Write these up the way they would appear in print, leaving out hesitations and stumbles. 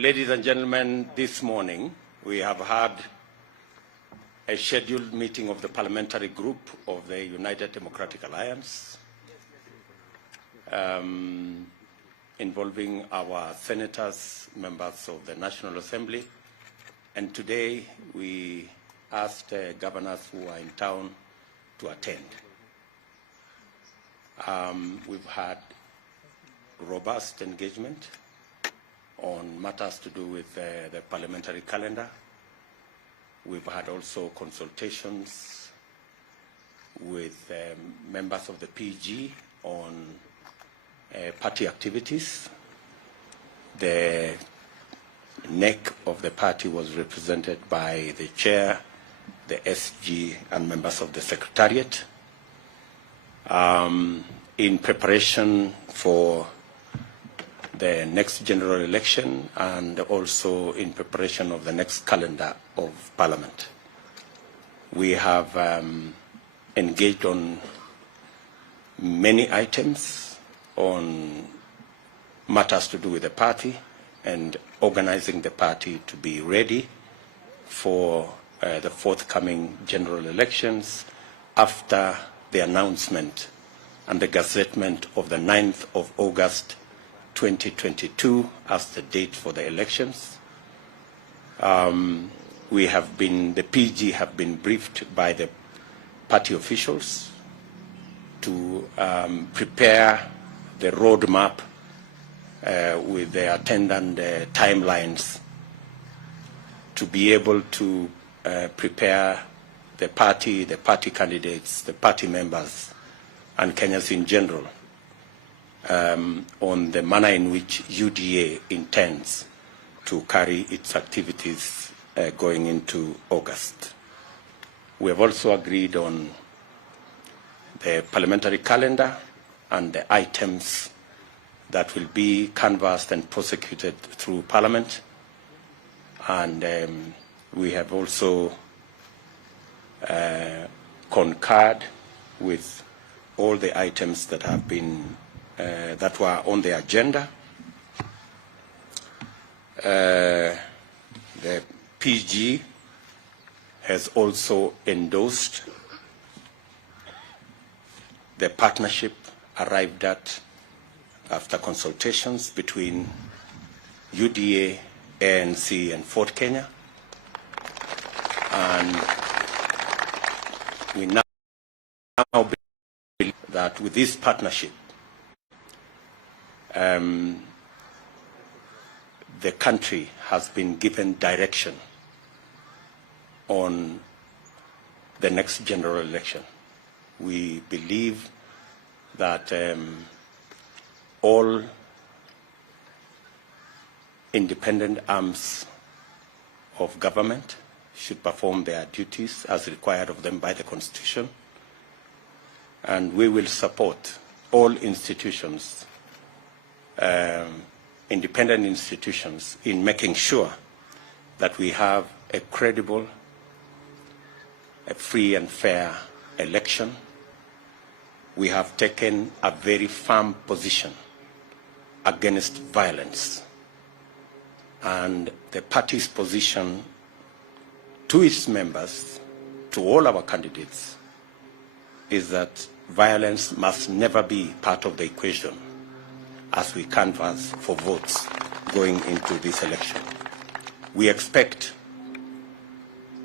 Ladies and gentlemen, this morning we have had a scheduled meeting of the parliamentary group of the United Democratic Alliance involving our senators, members of the National Assembly, and today we asked governors who are in town to attend. We've had robust engagement on matters to do with the parliamentary calendar. We've had also consultations with members of the PG on party activities. The neck of the party was represented by the chair, the SG, and members of the secretariat. In preparation for the next general election and also in preparation of the next calendar of Parliament. We have engaged on many items on matters to do with the party and organizing the party to be ready for the forthcoming general elections after the announcement and the gazettement of the 9th of August 2022 as the date for the elections. The PG have been briefed by the party officials to prepare the roadmap with the attendant timelines to be able to prepare the party candidates, the party members, and Kenyans in general on the manner in which UDA intends to carry its activities going into August. We have also agreed on the parliamentary calendar and the items that will be canvassed and prosecuted through Parliament. And we have also concurred with all the items that have been that were on the agenda. The PG has also endorsed the partnership arrived at after consultations between UDA, ANC, and Fort Kenya. And we now believe that with this partnership, the country has been given direction on the next general election. We believe that all independent arms of government should perform their duties as required of them by the Constitution, and we will support all institutions, independent institutions, in making sure that we have a credible, a free and fair election. We have taken a very firm position against violence, and the party's position to its members, to all our candidates, is that violence must never be part of the equation as we canvass for votes going into this election. We expect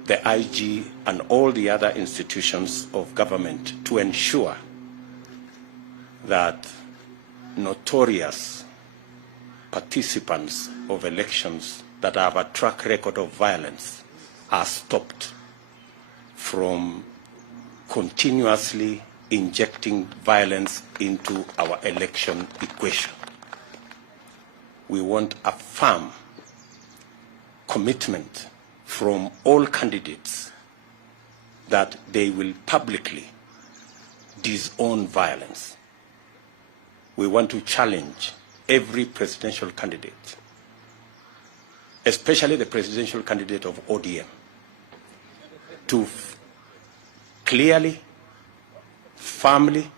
the IG and all the other institutions of government to ensure that notorious participants of elections that have a track record of violence are stopped from continuously injecting violence into our election equation. We want a firm commitment from all candidates that they will publicly disown violence. We want to challenge every presidential candidate, especially the presidential candidate of ODM, to clearly, firmly,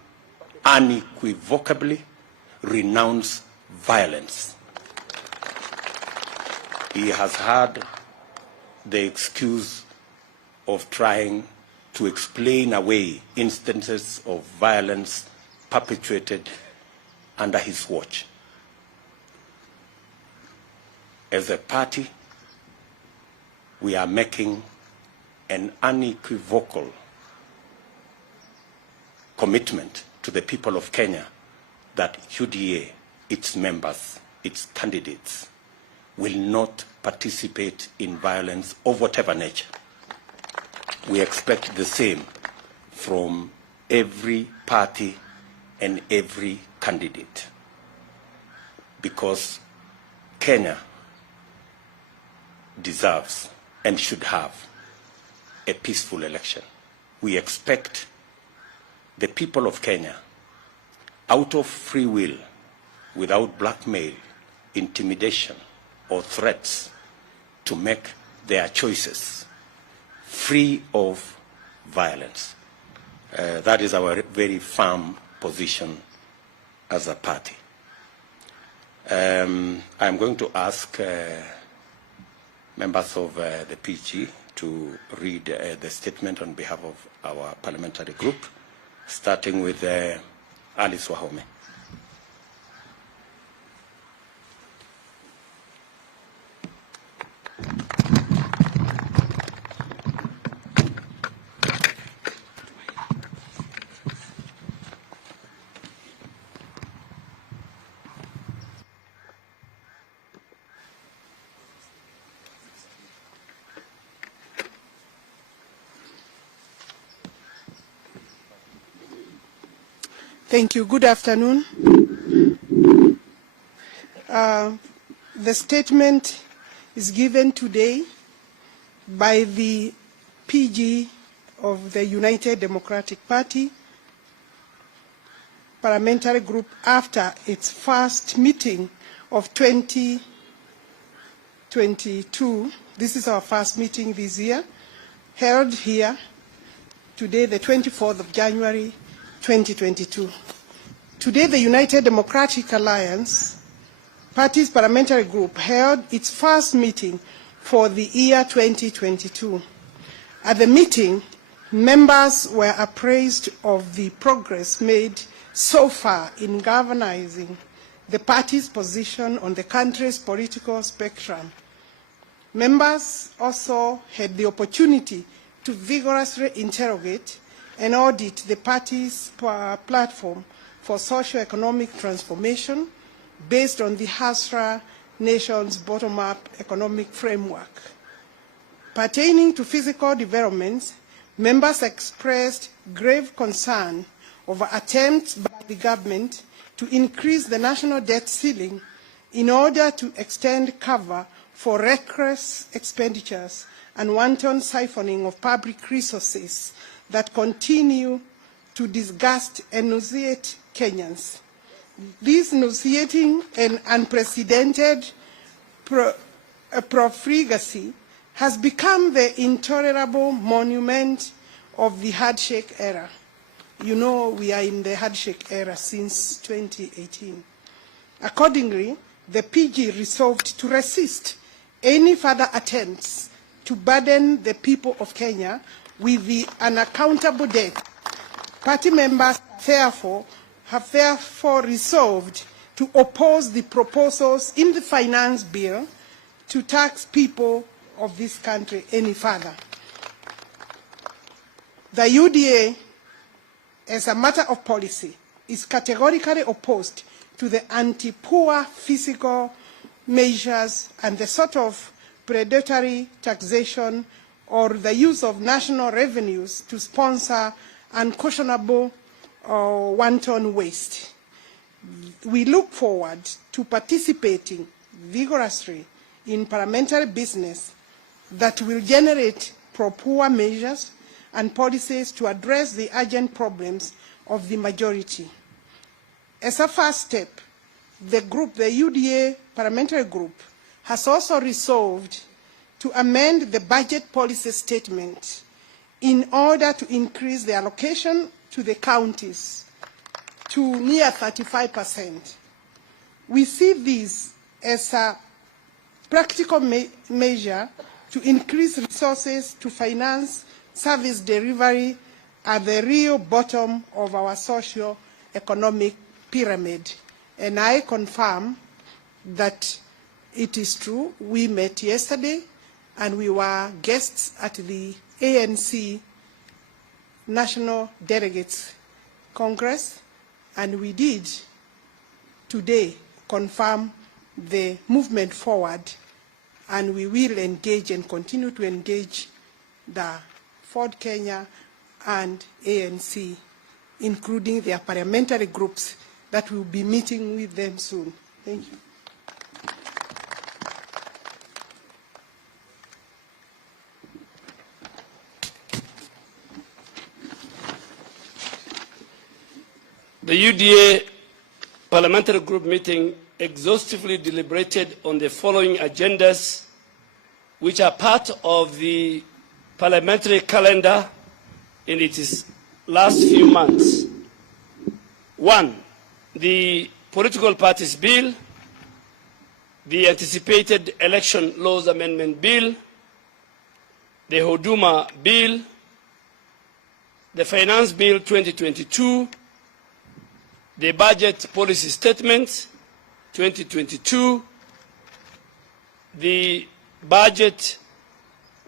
unequivocally renounce violence. He has had the excuse of trying to explain away instances of violence perpetrated under his watch. As a party, we are making an unequivocal commitment to the people of Kenya that UDA, its members, its candidates, will not participate in violence of whatever nature. We expect the same from every party and every candidate, because Kenya deserves and should have a peaceful election. We expect the people of Kenya, out of free will, without blackmail, intimidation, or threats, to make their choices free of violence. That is our very firm position as a party. I'm going to ask members of the PG to read the statement on behalf of our parliamentary group, starting with Alice Wahome. Thank you. Good afternoon. The statement is given today by the PG of the United Democratic Party parliamentary group after its first meeting of 2022. This is our first meeting this year, held here today, the 24th of January, 2022. Today, the United Democratic Alliance Party's parliamentary group held its first meeting for the year 2022. At the meeting, members were appraised of the progress made so far in galvanizing the party's position on the country's political spectrum. Members also had the opportunity to vigorously interrogate and audit the party's platform for socio-economic transformation based on the Hasra Nation's bottom-up economic framework. Pertaining to physical developments, members expressed grave concern over attempts by the government to increase the national debt ceiling in order to extend cover for reckless expenditures and wanton siphoning of public resources that continue to disgust and nauseate Kenyans. This nauseating and unprecedented profligacy has become the intolerable monument of the handshake era. You know, we are in the handshake era since 2018. Accordingly, the PG resolved to resist any further attempts to burden the people of Kenya with the unaccountable debt. Party members have therefore resolved to oppose the proposals in the finance bill to tax people of this country any further. The UDA, as a matter of policy, is categorically opposed to the anti-poor fiscal measures and the sort of predatory taxation or the use of national revenues to sponsor unconscionable wanton waste. We look forward to participating vigorously in parliamentary business that will generate pro-poor measures and policies to address the urgent problems of the majority. As a first step, the UDA parliamentary group, has also resolved to amend the budget policy statement in order to increase the allocation to the counties to near 35%. We see this as a practical measure to increase resources to finance service delivery at the real bottom of our socio-economic pyramid. And I confirm that it is true. We met yesterday and we were guests at the ANC National Delegates Congress, and we did today confirm the movement forward, and we will engage and continue to engage the Ford Kenya and ANC, including their parliamentary groups that will be meeting with them soon. Thank you. The UDA Parliamentary Group meeting exhaustively deliberated on the following agendas, which are part of the parliamentary calendar in its last few months. 1, the Political Parties Bill, the anticipated Election Laws Amendment Bill, the Huduma Bill, the Finance Bill 2022, the Budget Policy Statement 2022, the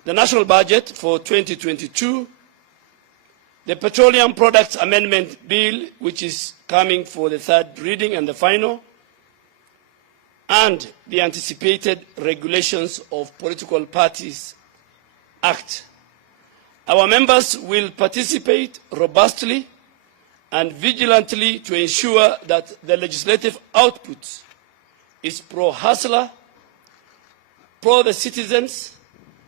National Budget for 2022, the Petroleum Products Amendment Bill, which is coming for the third reading and the final, and the anticipated Regulations of Political Parties Act. Our members will participate robustly and vigilantly to ensure that the legislative output is pro-hustler, pro the citizens,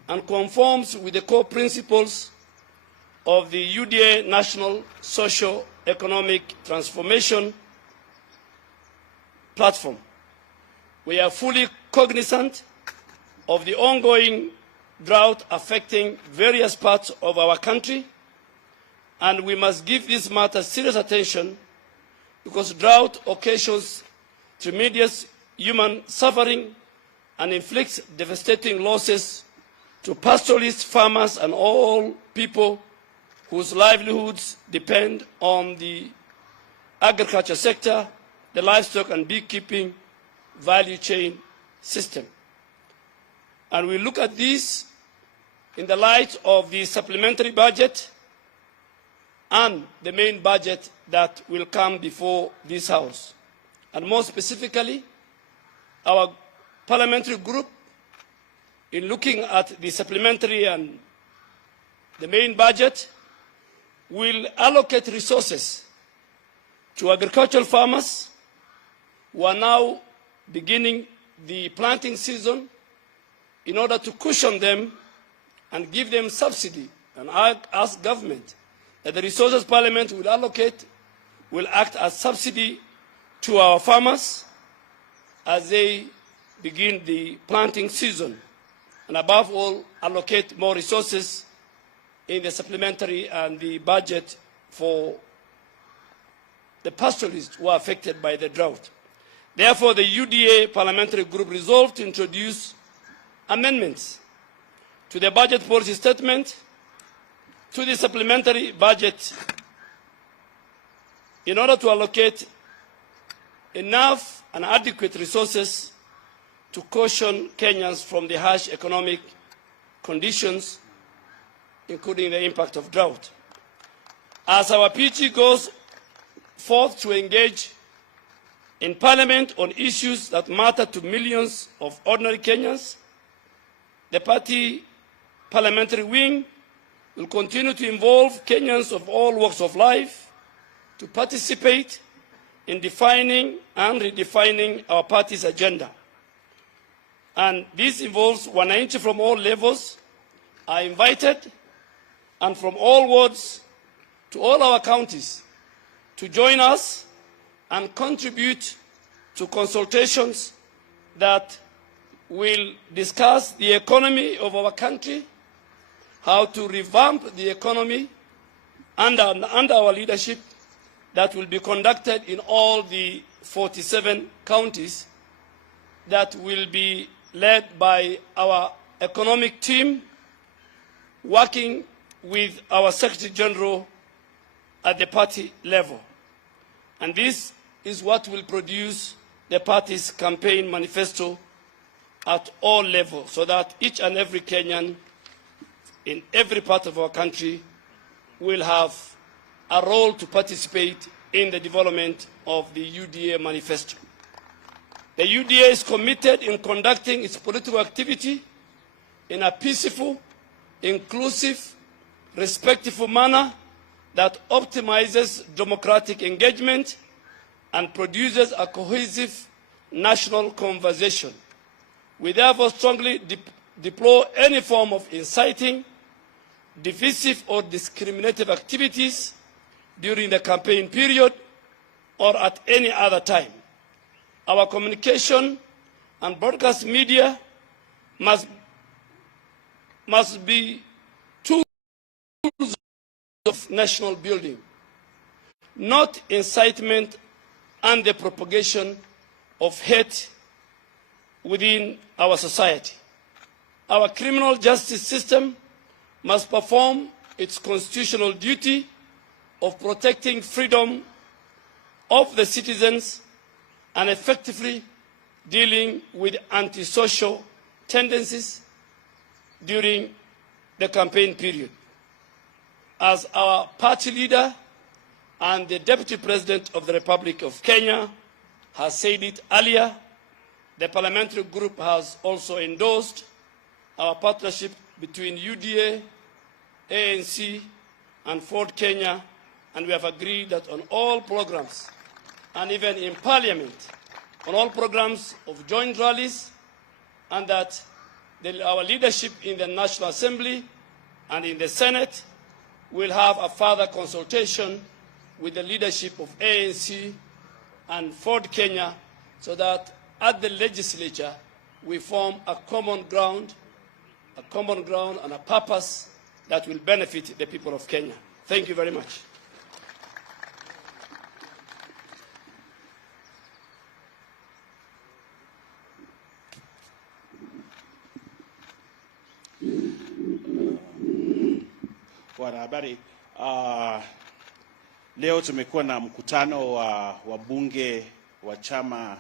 and conforms with the core principles of the UDA National Socio-Economic Transformation Platform. We are fully cognizant of the ongoing drought affecting various parts of our country, and we must give this matter serious attention because drought occasions tremendous human suffering and inflicts devastating losses to pastoralists, farmers, and all people whose livelihoods depend on the agriculture sector, the livestock and beekeeping value chain system. And we look at this in the light of the supplementary budget and the main budget that will come before this House. And more specifically, our parliamentary group, in looking at the supplementary and the main budget, will allocate resources to agricultural farmers who are now beginning the planting season in order to cushion them and give them subsidy, and ask government that the resources Parliament will allocate will act as subsidy to our farmers as they begin the planting season, and above all, allocate more resources in the supplementary and the budget for the pastoralists who are affected by the drought. Therefore, the UDA Parliamentary Group resolved to introduce amendments to the budget policy statement, to the supplementary budget, in order to allocate enough and adequate resources to caution Kenyans from the harsh economic conditions, including the impact of drought. As our PG goes forth to engage in Parliament on issues that matter to millions of ordinary Kenyans, the party parliamentary wing will continue to involve Kenyans of all walks of life to participate in defining and redefining our party's agenda. And this involves wananchi from all levels are invited, and from all wards to all our counties, to join us and contribute to consultations that will discuss the economy of our country, how to revamp the economy under our leadership, that will be conducted in all the 47 counties that will be led by our economic team, working with our Secretary General at the party level. And this is what will produce the party's campaign manifesto at all levels, so that each and every Kenyan in every part of our country will have a role to participate in the development of the UDA manifesto. The UDA is committed in conducting its political activity in a peaceful, inclusive, respectful manner that optimizes democratic engagement and produces a cohesive national conversation. We therefore strongly deplore any form of inciting, divisive or discriminative activities during the campaign period or at any other time. Our communication and broadcast media must be tools of national building, not incitement and the propagation of hate within our society. Our criminal justice system must perform its constitutional duty of protecting freedom of the citizens and effectively dealing with antisocial tendencies during the campaign period. As our party leader and the Deputy President of the Republic of Kenya has said it earlier, the parliamentary group has also endorsed our partnership between UDA, ANC, and Ford Kenya, and we have agreed that on all programs, and even in Parliament, on all programs of joint rallies, and that our leadership in the National Assembly and in the Senate will have a further consultation with the leadership of ANC and Ford Kenya, so that at the legislature we form a common ground and a purpose that will benefit the people of Kenya. Thank you very much. Wanahabari, leo tumekuwa na mkutano wa wabunge wa chama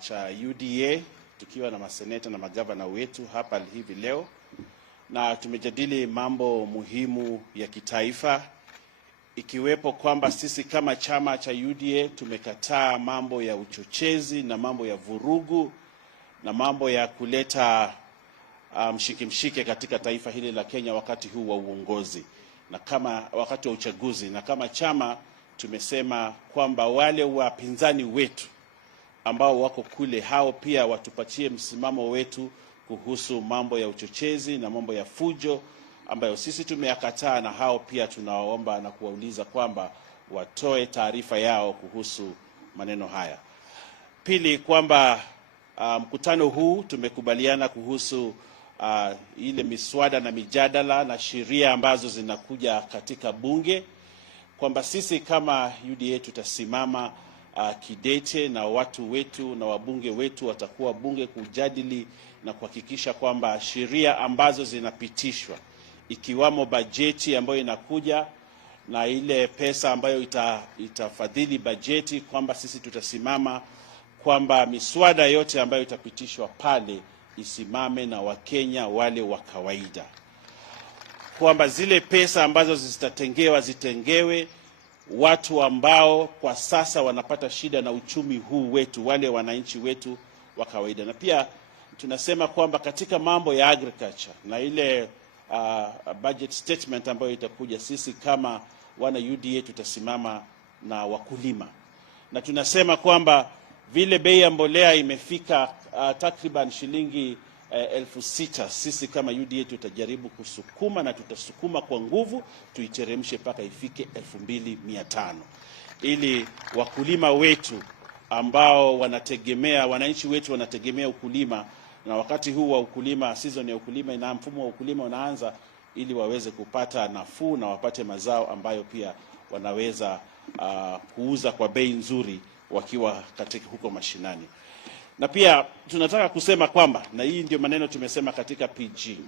cha UDA tukiwa na maseneta na magavana wetu hapa hivi leo, na tumejadili mambo muhimu ya kitaifa, ikiwepo kwamba sisi kama chama cha UDA tumekataa mambo ya uchochezi na mambo ya vurugu na mambo ya kuleta mshike katika taifa hili la Kenya wakati huu wa uongozi na kama wakati wa uchaguzi. Na kama chama tumesema kwamba wale wapinzani wetu ambao wako kule, hao pia watupatie msimamo wetu kuhusu mambo ya uchochezi na mambo ya fujo ambayo sisi tumeyakataa, na hao pia tunawaomba na kuwauliza kwamba watoe taarifa yao kuhusu maneno haya. Pili, kwamba mkutano huu tumekubaliana kuhusu ile miswada na mijadala na sheria ambazo zinakuja katika bunge, kwamba sisi kama UDA tutasimama kidete na watu wetu na wabunge wetu watakuwa bunge kujadili na kuhakikisha kwamba sheria ambazo zinapitishwa, ikiwamo bajeti ambayo inakuja na ile pesa ambayo itafadhili bajeti, kwamba sisi tutasimama kwamba miswada yote ambayo itapitishwa pale isimame na Wakenya wale wa kawaida, kwamba zile pesa ambazo zitatengewa zitengewe watu ambao kwa sasa wanapata shida na uchumi huu wetu, wale wananchi wetu wa kawaida. Na pia tunasema kwamba katika mambo ya agriculture na ile budget statement ambayo itakuja, sisi kama wana UDA tutasimama na wakulima, na tunasema kwamba vile bei ya mbolea imefika takriban shilingi 6,000, sisi kama UDA tutajaribu kusukuma na tutasukuma kwa nguvu tuiteremshe mpaka ifike 2,500, ili wakulima wetu ambao wanategemea, wananchi wetu wanategemea ukulima, na wakati huu wa ukulima, season ya ukulima na mfumo wa ukulima unaanza, ili waweze kupata nafuu na wapate mazao ambayo pia wanaweza kuuza kwa bei nzuri wakiwa katika huko mashinani. Na pia tunataka kusema kwamba, na hii ndio maneno tumesema katika PG,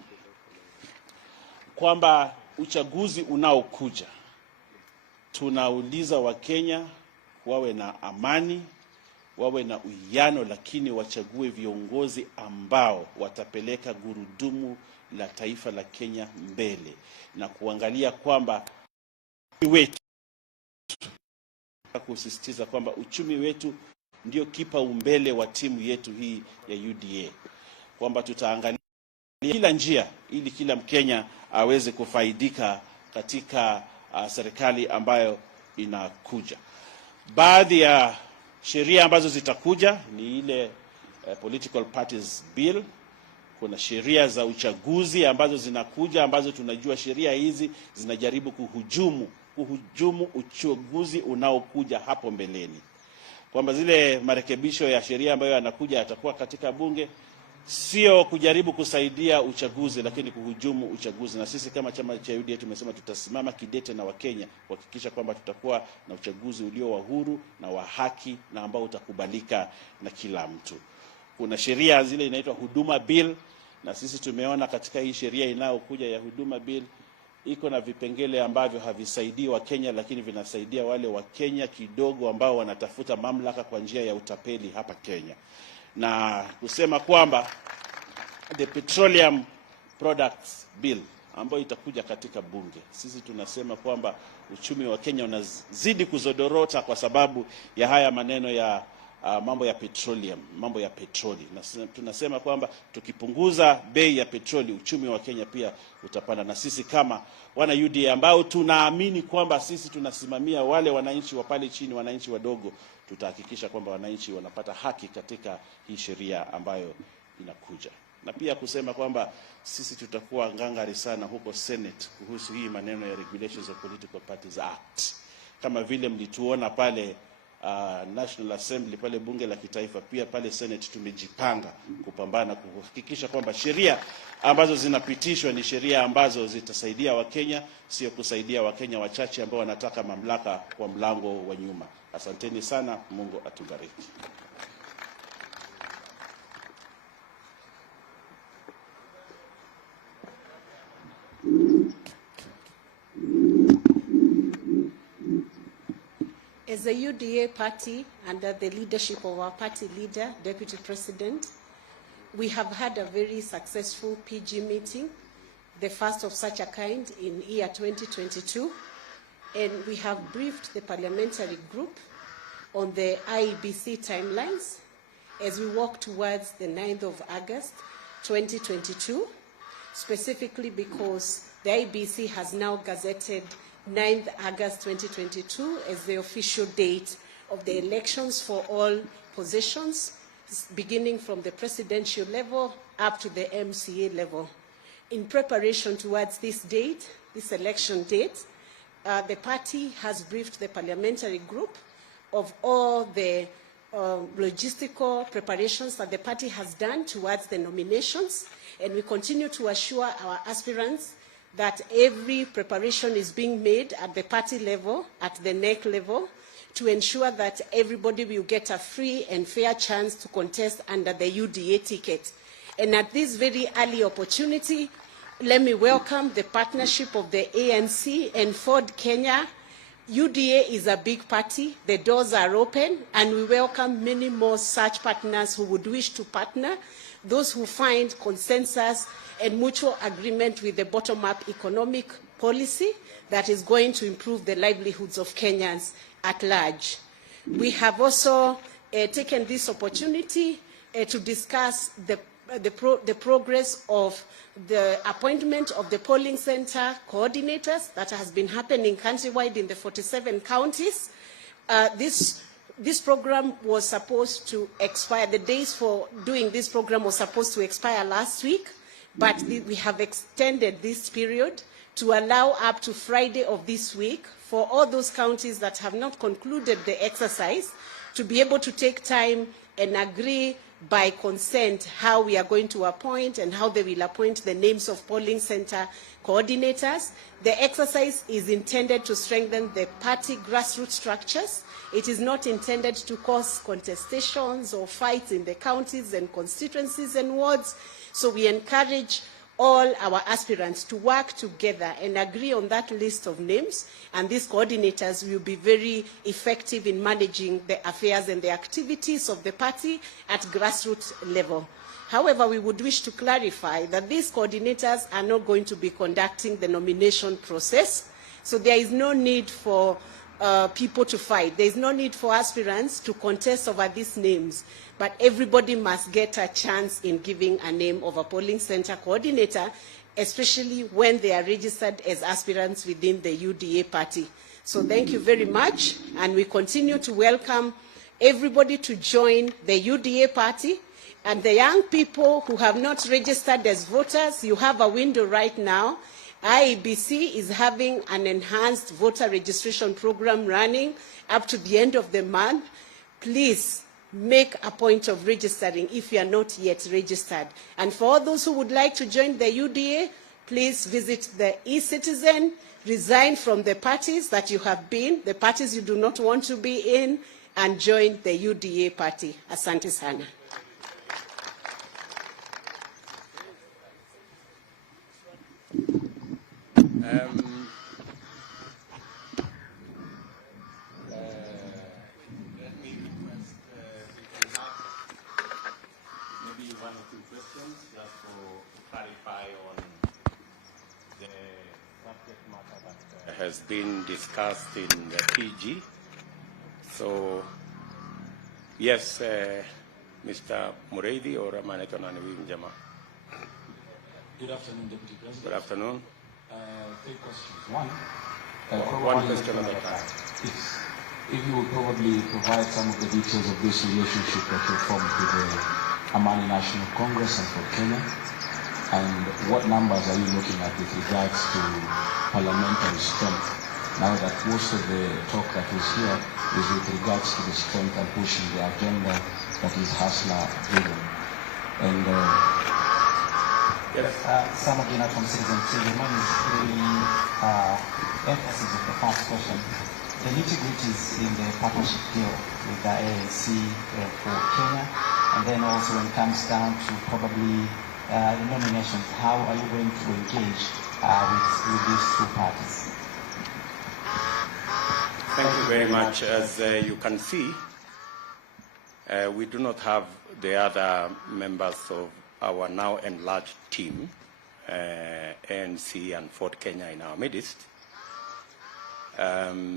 kwamba uchaguzi unaokuja tunauliza Wakenya wawe na amani, wawe na uwiano, lakini wachague viongozi ambao watapeleka gurudumu la taifa la Kenya mbele, na kuangalia kwamba wetu, kusisitiza kwamba uchumi wetu ndio kipaumbele wa timu yetu hii ya UDA, kwamba tutaangalia kila njia ili kila Mkenya aweze kufaidika katika serikali ambayo inakuja. Baadhi ya sheria ambazo zitakuja ni ile Political Parties Bill. Kuna sheria za uchaguzi ambazo zinakuja, ambazo tunajua sheria hizi zinajaribu kuhujumu uchaguzi unaokuja hapo mbeleni, kwamba zile marekebisho ya sheria ambayo yanakuja yatakuwa katika bunge sio kujaribu kusaidia uchaguzi, lakini kuhujumu uchaguzi. Na sisi kama chama cha UDA tumesema tutasimama kidete na Wakenya kuhakikisha kwamba tutakuwa na uchaguzi ulio wa huru na wa haki na ambao utakubalika na kila mtu. Kuna sheria zile inaitwa Huduma Bill, na sisi tumeona katika hii sheria inayokuja ya Huduma Bill iko na vipengele ambavyo havisaidii Wakenya, lakini vinasaidia wale Wakenya kidogo ambao wanatafuta mamlaka kwa njia ya utapeli hapa Kenya. Na kusema kwamba the Petroleum Products Bill ambayo itakuja katika bunge, sisi tunasema kwamba uchumi wa Kenya unazidi kuzodorota kwa sababu ya haya maneno ya mambo ya petroleum, mambo ya petroli. Na tunasema kwamba tukipunguza bei ya petroli, uchumi wa Kenya pia utapanda. Na sisi kama wana UDA ambao tunaamini kwamba sisi tunasimamia wale wananchi wa pale chini, wananchi wadogo, tutahakikisha kwamba wananchi wanapata haki katika hii sheria ambayo inakuja. Na pia kusema kwamba sisi tutakuwa ngangari sana huko Senate kuhusu hii maneno ya Regulations of Political Parties Act. Kama vile mlituona pale National Assembly, pale bunge la kitaifa, pia pale Senate tumejipanga kupambana kuhakikisha kwamba sheria ambazo zinapitishwa ni sheria ambazo zitasaidia Wakenya, sio kusaidia Wakenya wachache ambao wanataka mamlaka kwa mlango wa nyuma. Asanteni sana, Mungu atubariki. As a UDA party, under the leadership of our party leader, Deputy President, we have had a very successful PG meeting, the first of such a kind in year 2022, and we have briefed the parliamentary group on the IEBC timelines as we walk towards the 9th of August 2022, specifically because the IEBC has now gazetted 9th August 2022 as the official date of the elections for all positions, beginning from the presidential level up to the MCA level. In preparation towards this date, this election date, the party has briefed the parliamentary group of all the logistical preparations that the party has done towards the nominations, and we continue to assure our aspirants that every preparation is being made at the party level, at the NEC level, to ensure that everybody will get a free and fair chance to contest under the UDA ticket. And at this very early opportunity, let me welcome the partnership of the ANC and Ford Kenya. UDA is a big party, the doors are open, and we welcome many more such partners who would wish to partner, those who find consensus and mutual agreement with the bottom-up economic policy that is going to improve the livelihoods of Kenyans at large. We have also taken this opportunity to discuss the progress of the appointment of the polling center coordinators that has been happening countrywide in the 47 counties. This program was supposed to expire, the days for doing this program was supposed to expire last week, but we have extended this period to allow up to Friday of this week for all those counties that have not concluded the exercise to be able to take time and agree by consent how we are going to appoint and how they will appoint the names of polling center coordinators. The exercise is intended to strengthen the party grassroots structures. It is not intended to cause contestations or fights in the counties and constituencies and wards. So we encourage all our aspirants to work together and agree on that list of names, and these coordinators will be very effective in managing the affairs and the activities of the party at grassroots level. However, we would wish to clarify that these coordinators are not going to be conducting the nomination process, so there is no need for people to fight. There is no need for aspirants to contest over these names, but everybody must get a chance in giving a name of a polling center coordinator, especially when they are registered as aspirants within the UDA party. So thank you very much, and we continue to welcome everybody to join the UDA party. And the young people who have not registered as voters, you have a window right now. IEBC is having an enhanced voter registration program running up to the end of the month. Please make a point of registering if you are not yet registered. And for all those who would like to join the UDA, please visit the e-citizen, resign from the parties that you have been, the parties you do not want to be in, and join the UDA party. Asante sana. Let me request we can have maybe one or two questions just to clarify on the subject matter that has been discussed in the PG. So, yes, Mr. Mudavadi or Manetonani Winjama. Good afternoon, Deputy President. Good afternoon. Three questions. One question at a time. If you would probably provide some of the details of this relationship that you formed with the Amani National Congress and for Kenya, and what numbers are you looking at with regards to parliamentary strength, now that most of the talk that is here is with regards to the strength and pushing the agenda that is Hustler-driven. And Some of you know from Citizen TV, one is really emphasis of the first question. The nitty-gritties in the partnership deal with the ANC for Kenya, and then also when it comes down to probably the nominations, how are you going to engage with these two parties? Thank you very much. As you can see, we do not have the other members of our now enlarged team, ANC and Fort Kenya in our midst.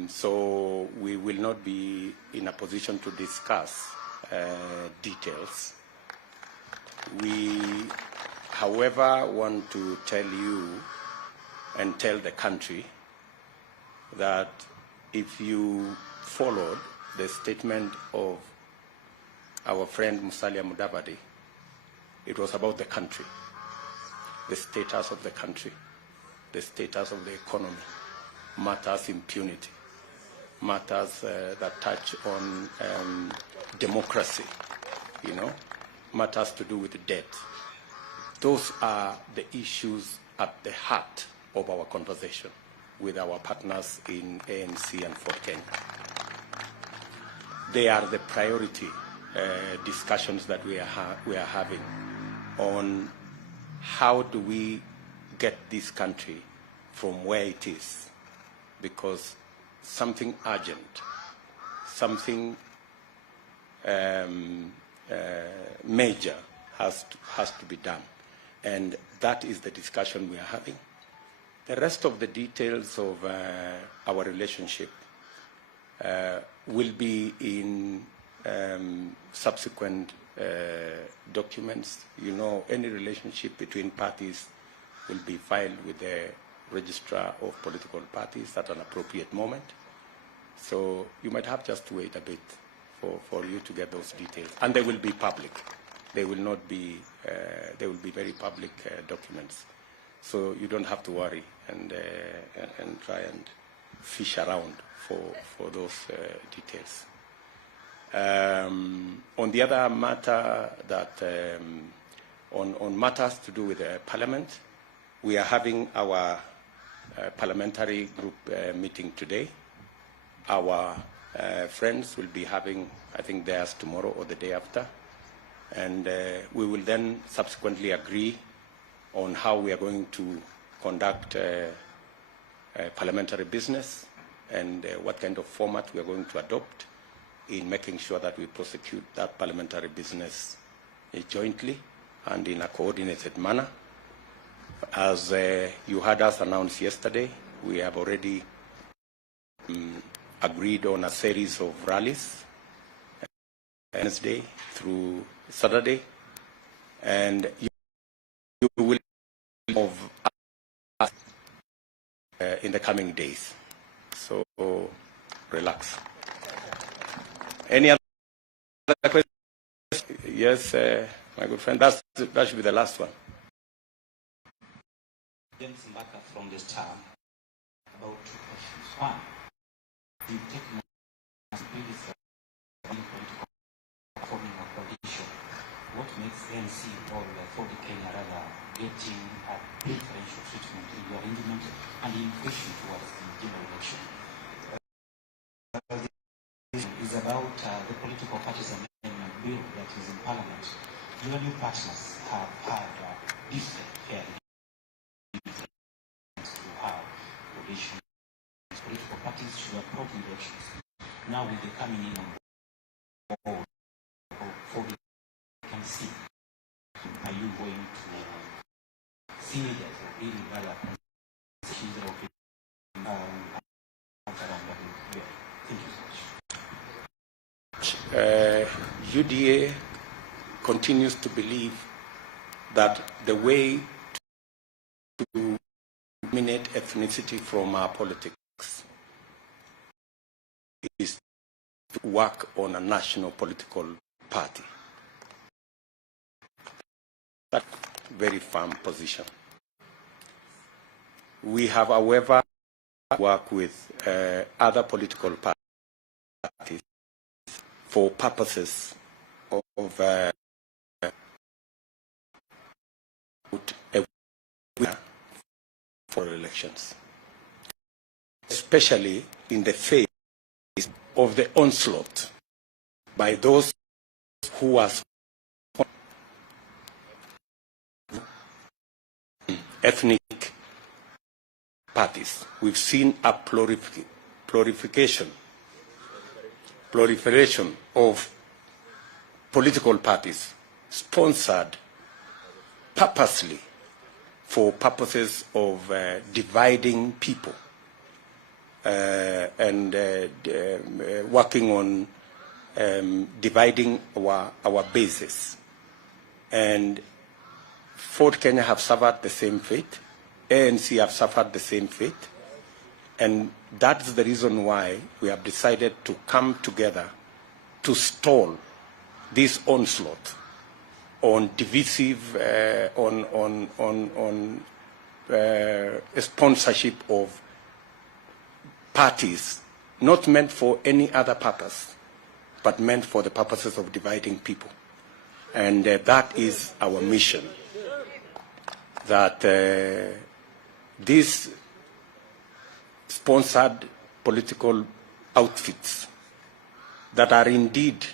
So we will not be in a position to discuss details. We, however, want to tell you and tell the country that if you followed the statement of our friend Musalia Mudavadi, it was about the country, the status of the country, the status of the economy, matters impunity, matters that touch on democracy, matters to do with debt. Those are the issues at the heart of our conversation with our partners in ANC and Fort Kenya. They are the priority discussions that we are having on how do we get this country from where it is, because something urgent, something major has to be done, and that is the discussion we are having. The rest of the details of our relationship will be in subsequent documents. Any relationship between parties will be filed with the registrar of political parties at an appropriate moment. So you might have just to wait a bit for you to get those details, and they will be public. They will not be. They will be very public documents. So you don't have to worry and try and fish around for those details. On the other matter that, on matters to do with Parliament, we are having our parliamentary group meeting today. Our friends will be having, I think, theirs tomorrow or the day after. And we will then subsequently agree on how we are going to conduct parliamentary business and what kind of format we are going to adopt in making sure that we prosecute that parliamentary business jointly and in a coordinated manner. As you heard us announce yesterday, we have already agreed on a series of rallies Wednesday through Saturday, and you will of us in the coming days. So relax. Any other questions? Yes, my good friend. That should be the last one. James Mbaka from this town. About two questions. One, you've taken a previous political forming a coalition. What makes ANC or for the Kenya rather getting a preferential treatment in the arrangement and the invitation towards the general election? Is about the political parties amendment bill that is in Parliament. Your new partners have had different to have coalition political parties to approach elections. Now with the coming in on board for the see, are you going to see it as a really rather thank you so much. UDA continues to believe that the way to eliminate ethnicity from our politics is to work on a national political party. That's a very firm position. We have, however, worked with other political parties for purposes of for elections, especially in the face of the onslaught by those who are ethnic parties. We've seen a proliferation of political parties sponsored purposely for purposes of dividing people and working on dividing our bases. And Fort Kenya have suffered the same fate. ANC have suffered the same fate. And that's the reason why we have decided to come together to stall this onslaught on divisive, sponsorship of parties not meant for any other purpose, but meant for the purposes of dividing people. And that is our mission, that these sponsored political outfits that are indeed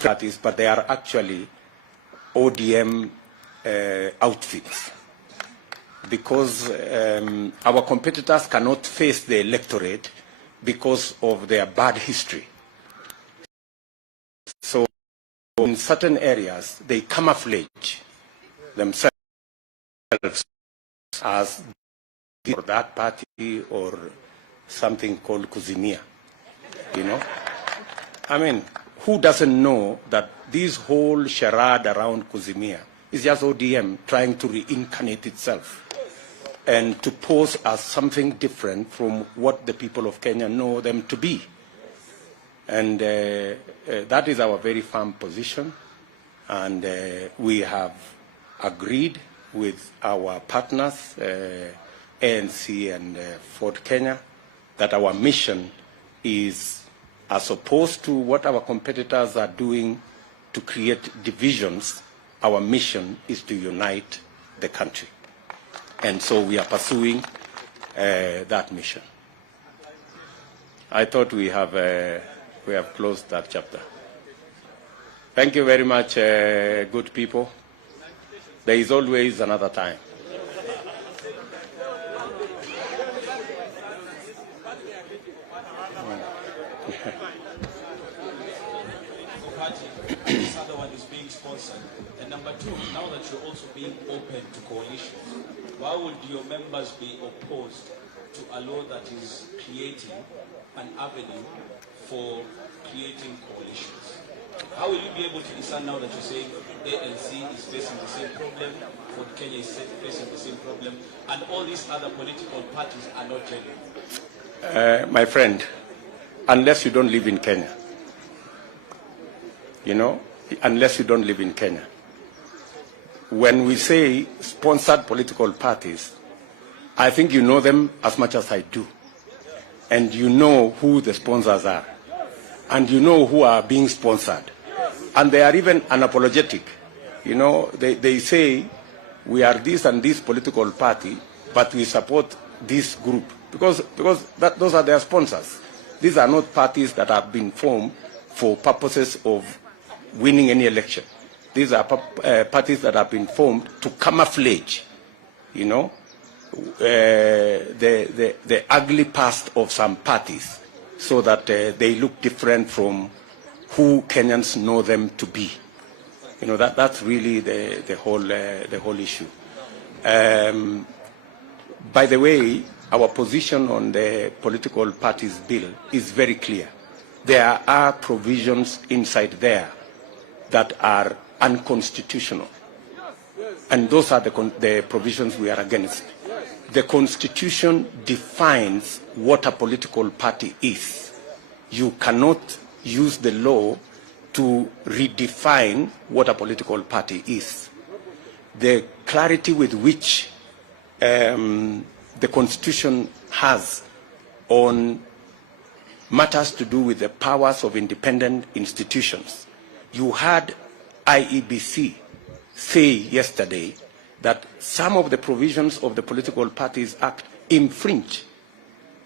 parties, but they are actually ODM outfits, because our competitors cannot face the electorate because of their bad history. So in certain areas, they camouflage themselves as for that party or something called Kuzimia, you know? I mean, who doesn't know that this whole charade around Kuzimia is just ODM trying to reincarnate itself and to pose as something different from what the people of Kenya know them to be. And that is our very firm position. And we have agreed with our partners ANC and Ford Kenya, that our mission is, as opposed to what our competitors are doing to create divisions, our mission is to unite the country. And so we are pursuing that mission. I thought we have closed that chapter. Thank you very much, good people. There is always another time. This other one is being sponsored. And number two, now that you're also being open to coalitions, why would your members be opposed to a law that is creating an avenue for creating coalitions? How will you be able to discern now that you're saying ANC is facing the same problem, Ford Kenya is facing the same problem, and all these other political parties are not genuine? My friend, unless you don't live in Kenya, unless you don't live in Kenya. When we say sponsored political parties, I think you know them as much as I do. And you know who the sponsors are. And you know who are being sponsored. And they are even unapologetic. They say, we are this and this political party, but we support this group. Because those are their sponsors. These are not parties that have been formed for purposes of winning any election. These are parties that have been formed to camouflage, the ugly past of some parties, so that they look different from who Kenyans know them to be. That's really the whole issue. By the way, our position on the political parties bill is very clear. There are provisions inside there that are unconstitutional. And those are the provisions we are against. The Constitution defines what a political party is. You cannot use the law to redefine what a political party is. The clarity with which the Constitution has on matters to do with the powers of independent institutions. You heard IEBC say yesterday that some of the provisions of the Political Parties Act infringe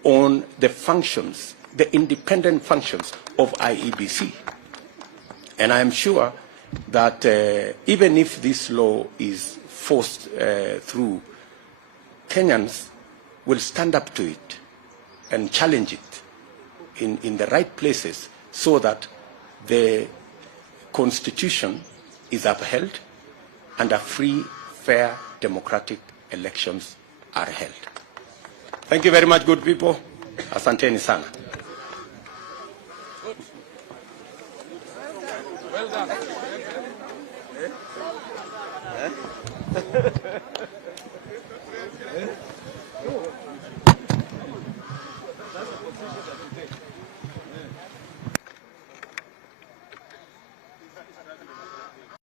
on the functions, the independent functions of IEBC. And I'm sure that even if this law is forced through, Kenyans will stand up to it and challenge it in the right places so that the Constitution is upheld and a free, fair, democratic elections are held. Thank you very much, good people. Asanteni sana. Well done.